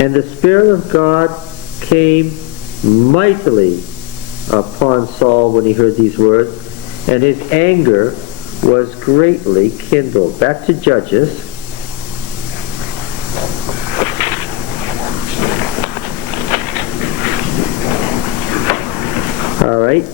And the Spirit of God came mightily upon Saul when he heard these words, and his anger was greatly kindled. Back to Judges. All right.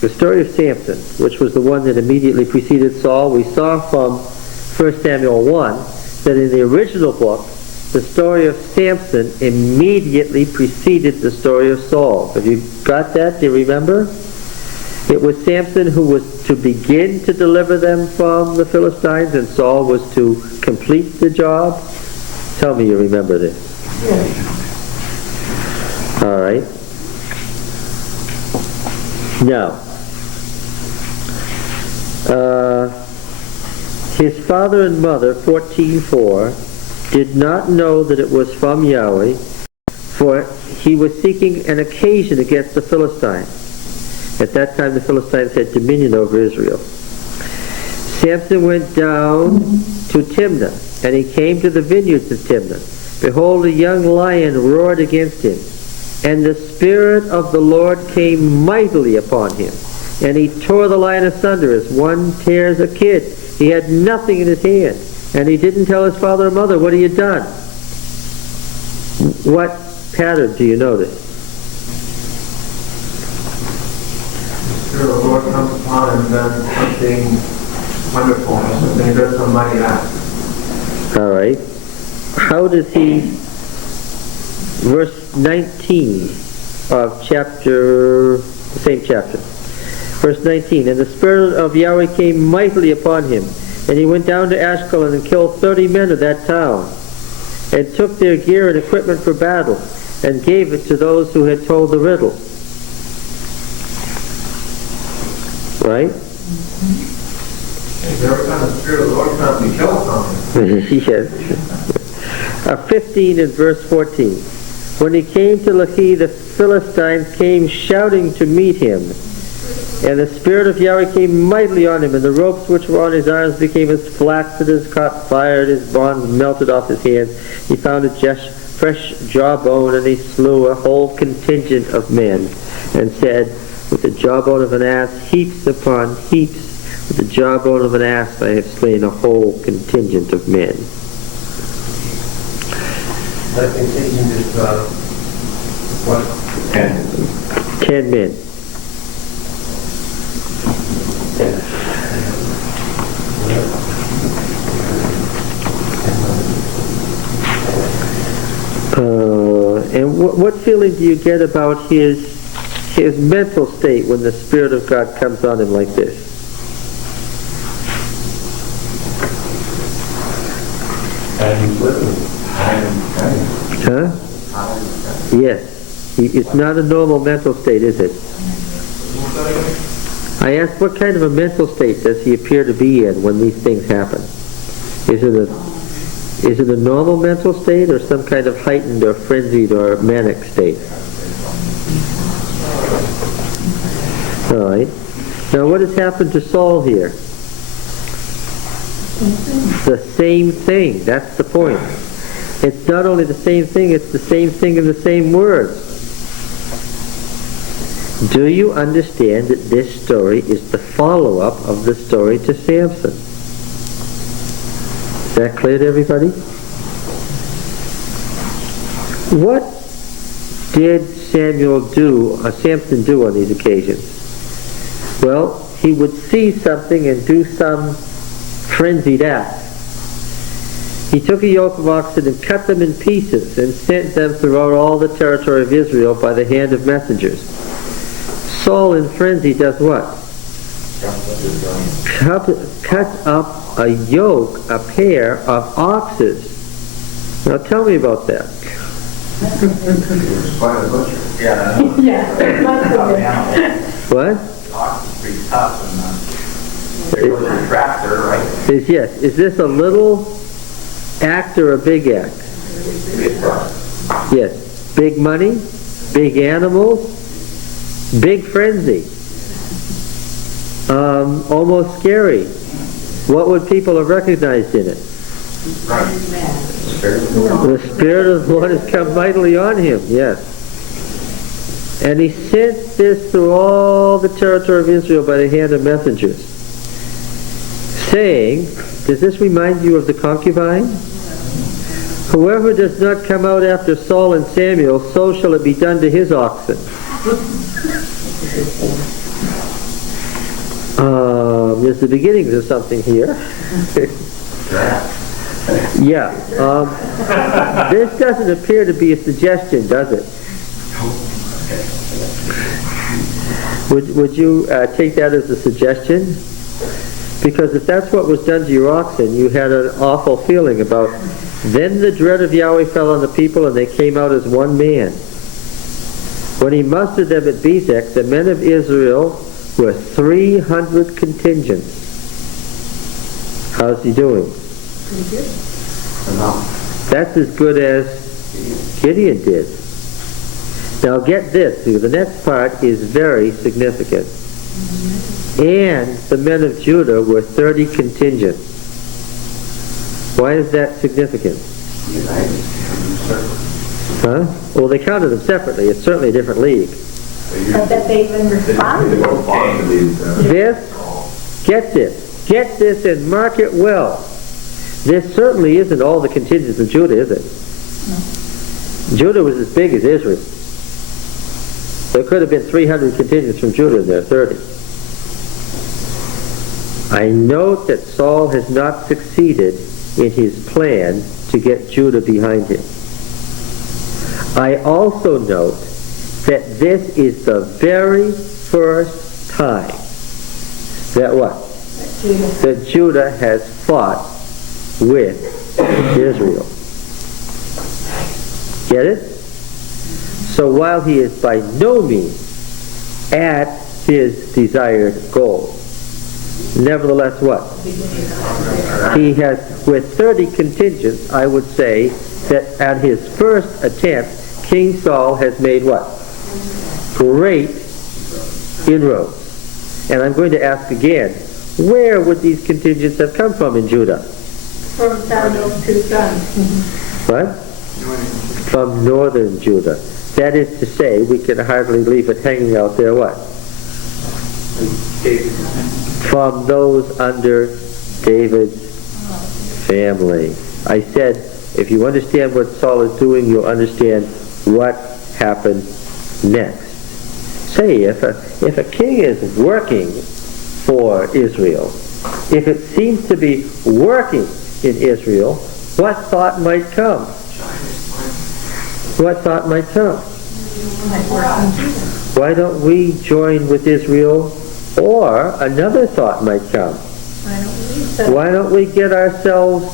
The story of Samson, which was the one that immediately preceded Saul. We saw from 1 Samuel 1 that in the original book, the story of Samson immediately preceded the story of Saul. Have you got that? Do you remember? It was Samson who was to begin to deliver them from the Philistines, and Saul was to complete the job. Tell me you remember this. All right. Now, his father and mother, 14:4, did not know that it was from Yahweh, for he was seeking an occasion against the Philistines. At that time the Philistines had dominion over Israel. Samson went down to Timnah, and he came to the vineyards of Timnah. Behold, a young lion roared against him, and the Spirit of the Lord came mightily upon him, and he tore the lion asunder as one tears a kid. He had nothing in his hand, and he didn't tell his father or mother what he had done. What pattern do you notice? The Spirit of the Lord comes upon him and does something wonderful, something does some mighty act. All right. How does he, verse 19 of the same chapter. Verse 19, and the Spirit of Yahweh came mightily upon him, and he went down to Ashkelon and killed 30 men of that town, and took their gear and equipment for battle, and gave it to those who had told the riddle. Right? Every time the Spirit of the Lord comes, he kills something. Yes. 15 and verse 14. When he came to Lachi, the Philistines came shouting to meet him. And the Spirit of Yahweh came mightily on him, and the ropes which were on his arms became as flax that is caught fire, and his bonds melted off his hands. He found a fresh jawbone, and he slew a whole contingent of men, and said, with the jawbone of an ass, heaps upon heaps, with the jawbone of an ass I have slain a whole contingent of men. That contingent is, what? 10 men. And what feeling do you get about his mental state when the Spirit of God comes on him like this? Huh? Yes. It's not a normal mental state, is it? I asked, what kind of a mental state does he appear to be in when these things happen? Is it a normal mental state, or some kind of heightened or frenzied or manic state? All right. Now what has happened to Saul here? The same thing. That's the point. It's not only the same thing, it's the same thing in the same words. Do you understand that this story is the follow-up of the story to Samson? Is that clear to everybody? What did Samson do on these occasions? Well, he would see something and do some frenzied act. He took a yoke of oxen and cut them in pieces and sent them throughout all the territory of Israel by the hand of messengers. Saul in frenzy does what? Cuts up a yoke, a pair of oxes. Now tell me about that. What? Ox is pretty tough, and there goes a tractor, right? Yes. Is this a little act or a big act? Yes. Big money, big animals, big frenzy. Almost scary. What would people have recognized in it? Right. The Spirit of the Lord has come mightily on him, yes. And he sent this through all the territory of Israel by the hand of messengers, saying, does this remind you of the concubine? Whoever does not come out after Saul and Samuel, so shall it be done to his oxen. There's the beginnings of something here. Yeah. This doesn't appear to be a suggestion, does it? Would you take that as a suggestion? Because if that's what was done to your oxen, you had an awful feeling about, then the dread of Yahweh fell on the people and they came out as one man. When he mustered them at Bezek, the men of Israel were 300 contingents. How's he doing? Pretty good. That's as good as Gideon did. Now get this, because the next part is very significant. And the men of Judah were 30 contingents. Why is that significant? Huh? Well, they counted them separately. It's certainly a different league. But that they even responded. Get this and mark it well. This certainly isn't all the contingents of Judah, is it? No. Judah was as big as Israel. There could have been 300 contingents from Judah in there, 30. I note that Saul has not succeeded in his plan to get Judah behind him. I also note that this is the very first time that what? That Judah has fought with Israel. Get it? So while he is by no means at his desired goal, nevertheless what? He has, with 30 contingents, I would say that at his first attempt, King Saul has made what? Great inroads. And I'm going to ask again, where would these contingents have come from in Judah? From Samuel's two sons. What? From northern Judah. That is to say, we can hardly leave it hanging out there, what? From those under David's family. I said, if you understand what Saul is doing, you'll understand what happened next. Say, if a king is working for Israel, if it seems to be working in Israel, what thought might come? What thought might come? Why don't we join with Israel? Or another thought might come. Why don't we get ourselves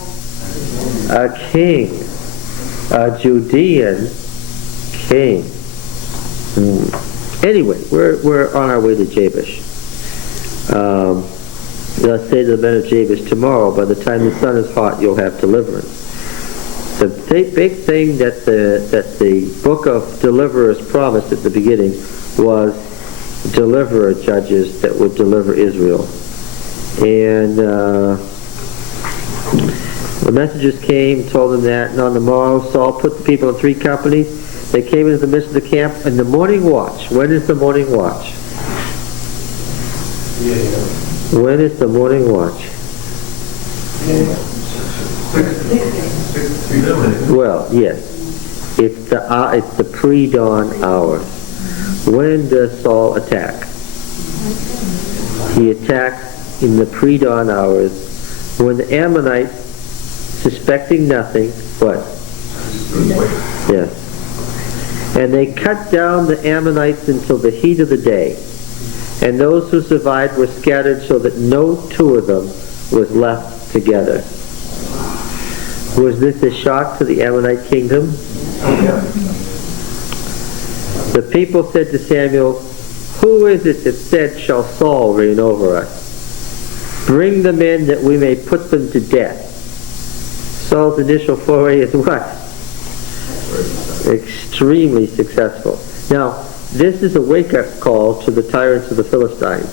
a king, a Judean king? Anyway, we're on our way to Jabesh. Thus say to the men of Jabesh, tomorrow, by the time the sun is hot, you'll have deliverance. The big thing that the book of deliverers promised at the beginning was deliverer judges that would deliver Israel. And the messengers came, told them that, and on the morrow Saul put the people in 3 companies. They came into the midst of the camp in the morning watch. When is the morning watch? When is the morning watch? Well, yes. It's the pre-dawn hours. When does Saul attack? He attacks in the pre-dawn hours when the Ammonites, suspecting nothing, what? Yes. And they cut down the Ammonites until the heat of the day. And those who survived were scattered so that no 2 of them was left together. Was this a shock to the Ammonite kingdom? The people said to Samuel, who is it that said, shall Saul reign over us? Bring them in that we may put them to death. Saul's initial foray is what? Extremely successful. Now, this is a wake-up call to the tyrants of the Philistines.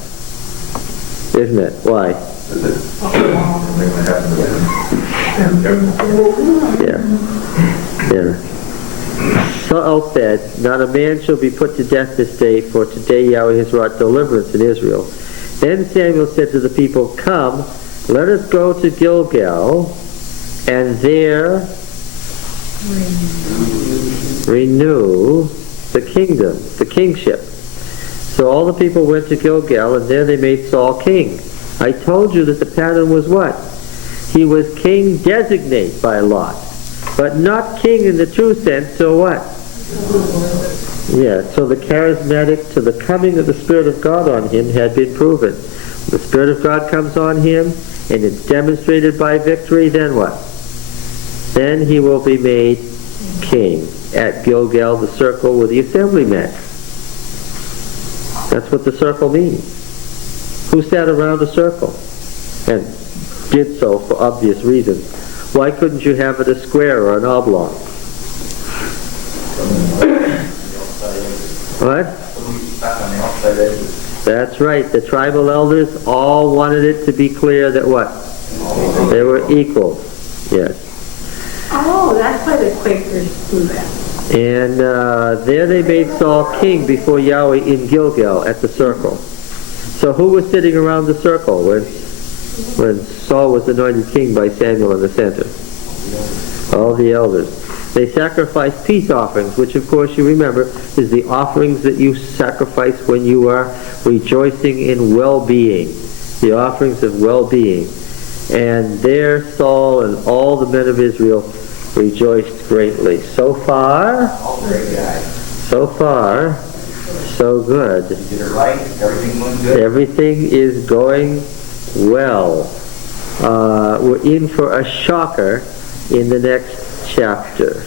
Isn't it? Why? Yeah. Saul said, "Not a man shall be put to death this day, for today Yahweh has wrought deliverance in Israel." Then Samuel said to the people, "Come, let us go to Gilgal, and there renew the kingship." So all the people went to Gilgal, and there they made Saul king. I told you that the pattern was what? He was king designate by lot, but not king in the true sense, so what? Yeah, so the charismatic to the coming of the Spirit of God on him had been proven. The Spirit of God comes on him, and it's demonstrated by victory, then what? Then he will be made king at Gilgal, the circle where the assembly met. That's what the circle means. Who sat around a circle? And did so for obvious reasons. Why couldn't you have it a square or an oblong? What? That's right. The tribal elders all wanted it to be clear that what? They were equal. Yes. Oh, that's why the Quakers do that. And there they made Saul king before Yahweh in Gilgal at the circle. So who was sitting around the circle when Saul was anointed king by Samuel in the center? All the elders. They sacrificed peace offerings, which of course you remember is the offerings that you sacrifice when you are rejoicing in well-being. The offerings of well-being. And there Saul and all the men of Israel rejoiced greatly. So far, so good. You did it right, everything went good. Everything is going well. We're in for a shocker in the next chapter.